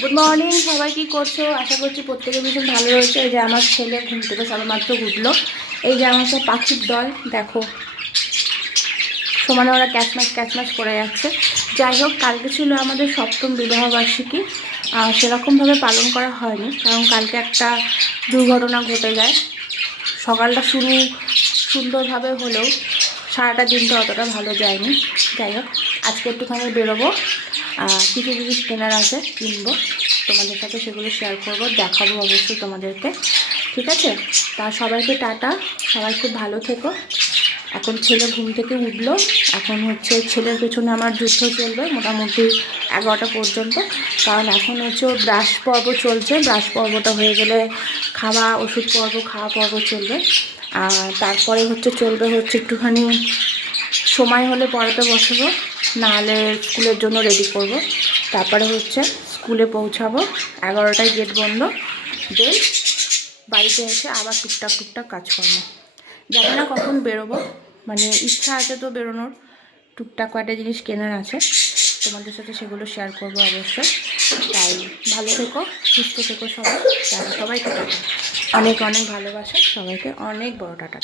Good morning সবাই, কী করছো? আশা করছি প্রত্যেকে ভীষণ ভালো রয়েছে। এই যে আমার ছেলে ঘুম থেকে সবেমাত্র উঠলো। এই যে আমার সব পাখির দল দেখো, সমানে ওরা ক্যাচম্যাচ করে যাচ্ছে। যাই হোক, কালকে ছিল আমাদের 7ম বিবাহবার্ষিকী। সেরকমভাবে পালন করা হয়নি, কারণ কালকে একটা দুর্ঘটনা ঘটে যায়। সকালটা শুরু সুন্দরভাবে হলেও সারাটা দিনটা অতটা ভালো যায়নি। যাই হোক, আজকে একটুখানি বেরোবো, কিছু জিনিস কেনার আছে, কিনবো, তোমাদের সাথে সেগুলো শেয়ার করবো, দেখাবো অবশ্যই তোমাদেরকে। ঠিক আছে? তা সবাইকে টাটা, সবাই খুব ভালো থেকো। এখন ছেলে ঘুম থেকে উঠলো, এখন হচ্ছে ছেলের পেছনে আমার যুদ্ধ চলবে মোটামুটি 11টা পর্যন্ত, কারণ এখন হচ্ছে ওর ব্রাশ পর্ব চলছে। ব্রাশ পর্বটা হয়ে গেলে ওষুধ পর্ব, খাওয়া পর্ব চলবে। তারপরে চলবে একটুখানি সময় হলে পড়াতে বসাবো, নাহলে স্কুলের জন্য রেডি করব। তারপরে স্কুলে পৌঁছাবো, 11টায় গেট বন্ধ। দেন বাড়িতে এসে আবার টুকটাক কাজকর্ম। জানি না কখন বেরোবো, মানে ইচ্ছা আছে তো বেরোনোর, টুকটাক কয়েকটা জিনিস কেনার আছে, তোমাদের সাথে সেগুলো শেয়ার করবো অবশ্যই। তাই ভালো থেকো, সুস্থ থেকো সবাই। সবাইকে টাটা, অনেক ভালোবাসা, সবাইকে অনেক বড় টাটা।